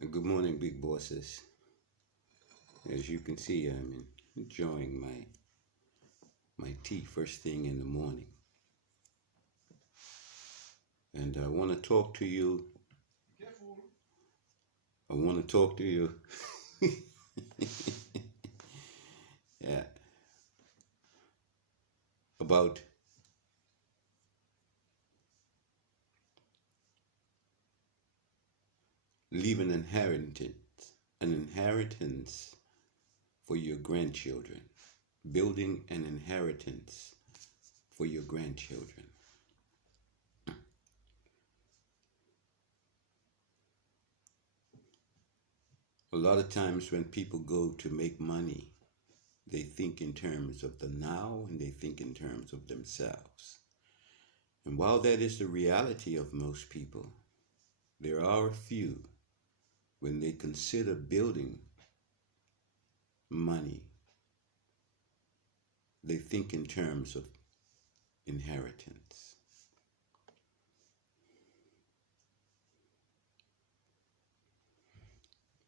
Good morning, big bosses. As you can see, I'm enjoying my tea first thing in the morning. And I want to talk to you. I want to talk to you. Yeah, about leaving an inheritance for your grandchildren, building an inheritance for your grandchildren. A lot of times when people go to make money, they think in terms of the now and they think in terms of themselves. And while that is the reality of most people, there are a few, when they consider building money, they think in terms of inheritance.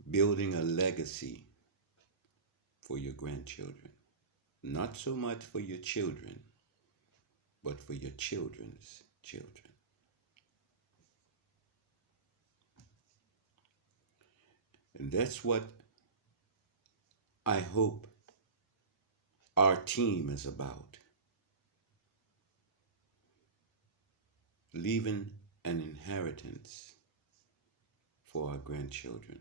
Building a legacy for your grandchildren. Not so much for your children, but for your children's children. And that's what I hope our team is about. Leaving an inheritance for our grandchildren.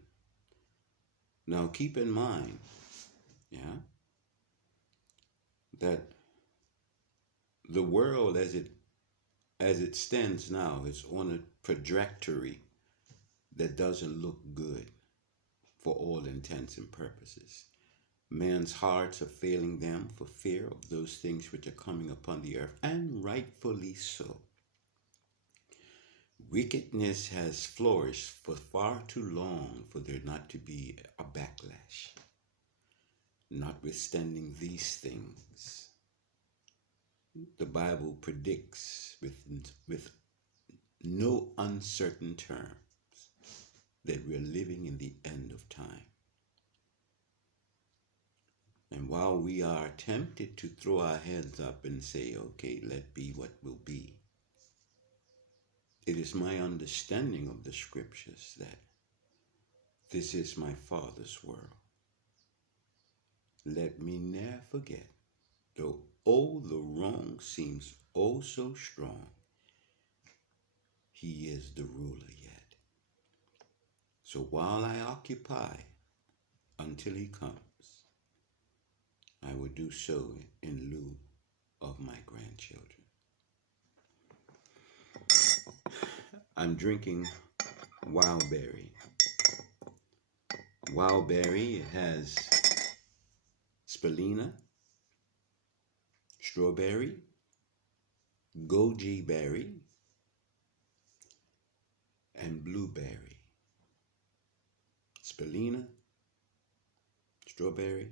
Now keep in mind, that the world as it stands now is on a trajectory that doesn't look good for all intents and purposes. Man's hearts are failing them for fear of those things which are coming upon the earth, and rightfully so. Wickedness has flourished for far too long for there not to be a backlash. Notwithstanding these things, the Bible predicts with no uncertain terms that we're living in the end of time. And while we are tempted to throw our heads up and say, okay, let be what will be, it is my understanding of the scriptures that this is my Father's world. Let me ne'er forget, though the wrong seems oh so strong, he is the ruler yet. So while I occupy until he comes, I will do so in lieu of my grandchildren. I'm drinking Wildberry. Wildberry has spirulina, strawberry, goji berry, and blueberry. Spirulina, strawberry,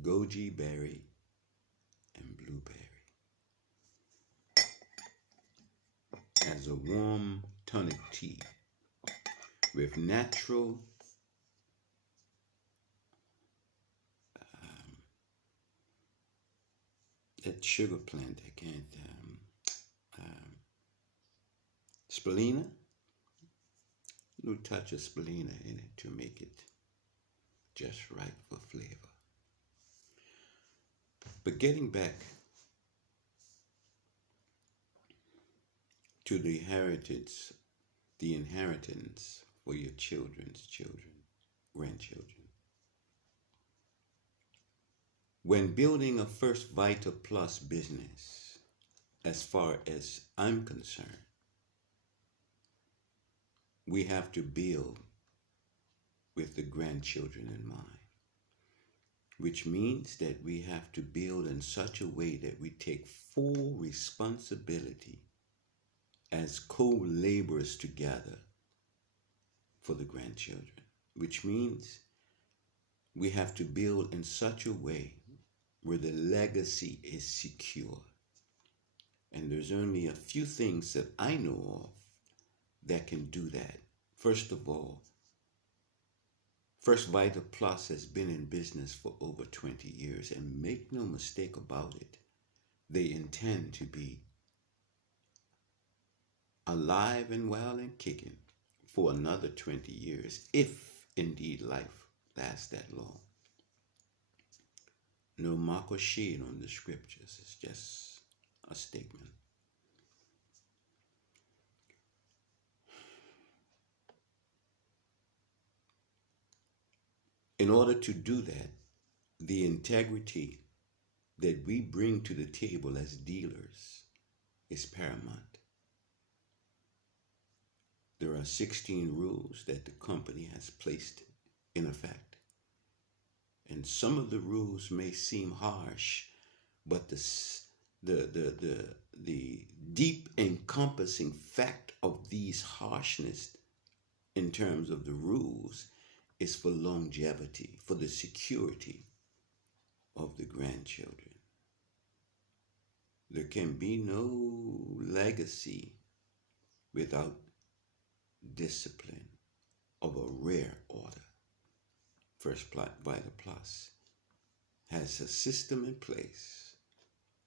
goji berry, and blueberry. As a warm tonic tea with natural that sugar plant, I can't, spirulina, a little touch of spirulina in it to make it just right for flavor. But getting back to the inheritance for your children's children, grandchildren. When building a First Vital Plus business, as far as I'm concerned, we have to build with the grandchildren in mind, which means that we have to build in such a way that we take full responsibility as co-laborers together for the grandchildren, which means we have to build in such a way where the legacy is secure. And there's only a few things that I know of that can do that. First of all, First Vital Plus has been in business for over 20 years, and make no mistake about it, they intend to be alive and well and kicking for another 20 years, if indeed life lasts that long. No mark or shade on the scriptures, it's just a statement. In order to do that, the integrity that we bring to the table as dealers is paramount. There are 16 rules that the company has placed in effect. And some of the rules may seem harsh, but the deep encompassing fact of these harshness in terms of the rules is for longevity, for the security of the grandchildren. There can be no legacy without discipline of a rare order. First Vital Plus has a system in place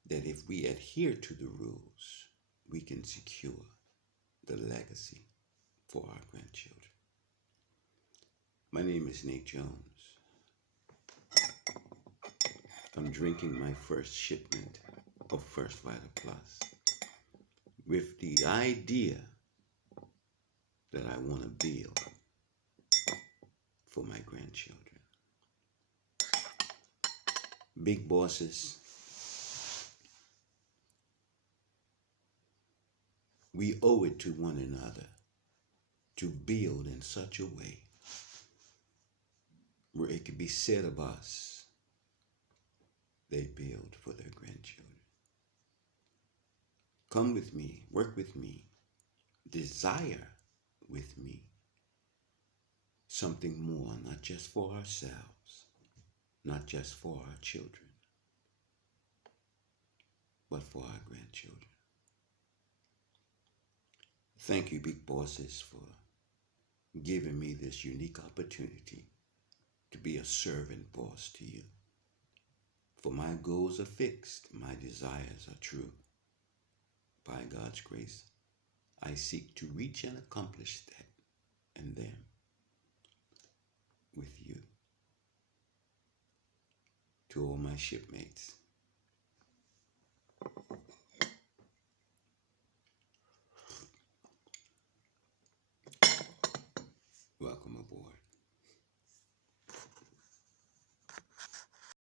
that if we adhere to the rules, we can secure the legacy for our grandchildren. My name is Nate Jones. I'm drinking my first shipment of First Vital Plus with the idea that I want to build for my grandchildren. Big bosses, we owe it to one another to build in such a way where it could be said of us, they build for their grandchildren. Come with me, work with me, desire with me something more, not just for ourselves, not just for our children, but for our grandchildren. Thank you, big bosses, for giving me this unique opportunity to be a servant boss to you. For my goals are fixed, my desires are true. By God's grace, I seek to reach and accomplish that and them with you. To all my shipmates, welcome aboard.